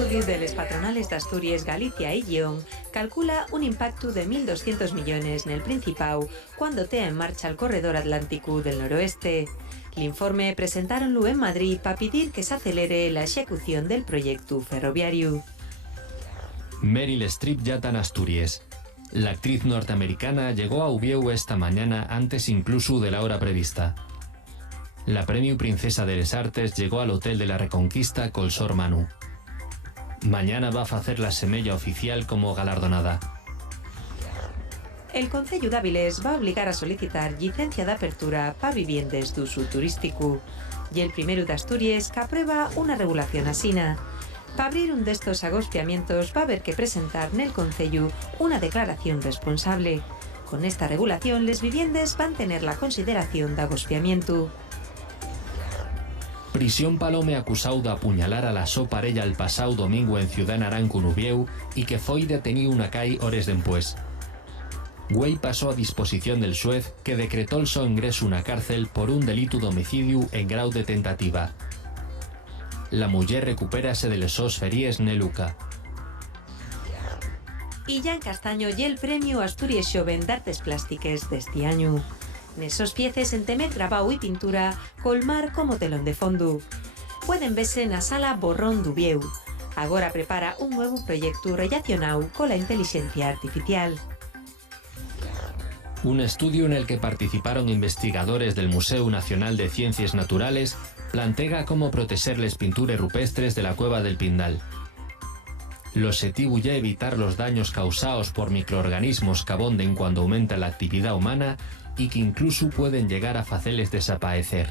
estudi de les patronales d'Astúries, Galicia y Lleón calcula un impacto de 1.200 millones en el Principau cuando tea en marcha el corredor atlántico del noroeste. L'informe presentaron-lo en Madrid para pedir que se acelere la ejecución del proyecto ferroviario. Meryl Streep ya está en Asturias. La actriz norteamericana llegó a Ubieu esta mañana antes incluso de la hora prevista. La premio Princesa de les Artes llegó al Hotel de la Reconquista col Sor Manu. Mañana va a hacer la semella oficial como galardonada. El Concello d'Áviles va a obligar a solicitar licencia de apertura para viviendas d'uso turístico. Y el primero de Asturias que aprueba una regulación asina. Para abrir un de estos agospiamientos va a haber que presentar en el Concello una declaración responsable. Con esta regulación, les viviendas van a tener la consideración de agospiamiento. Prisión Palome acusado de apuñalar a la so parella el pasado domingo en Ciudad Naranco, Nubieu, y que foi detenido una cai hores después. Güey pasó a disposición del juez que decretó el so ingreso a una cárcel por un delito de homicidio en grado de tentativa. La mujer recupérase de les sos feries Neluca. Y Jan Castaño y el premio Asturias Xoven d'Artes Plásticas de este año. Nesos pieces en temet grabado y pintura col mar como telón de fondo. Pueden verse en la sala Borrón d'Ubieu. Agora prepara un nuevo proyecto relacionado con la inteligencia artificial. Un estudio en el que participaron investigadores del Museo Nacional de Ciencias Naturales plantea cómo proteger las pinturas rupestres de la Cueva del Pindal. Lo objetivo ya evitar los daños causados por microorganismos que abonden cuando aumenta la actividad humana y que incluso pueden llegar a hacerles desaparecer.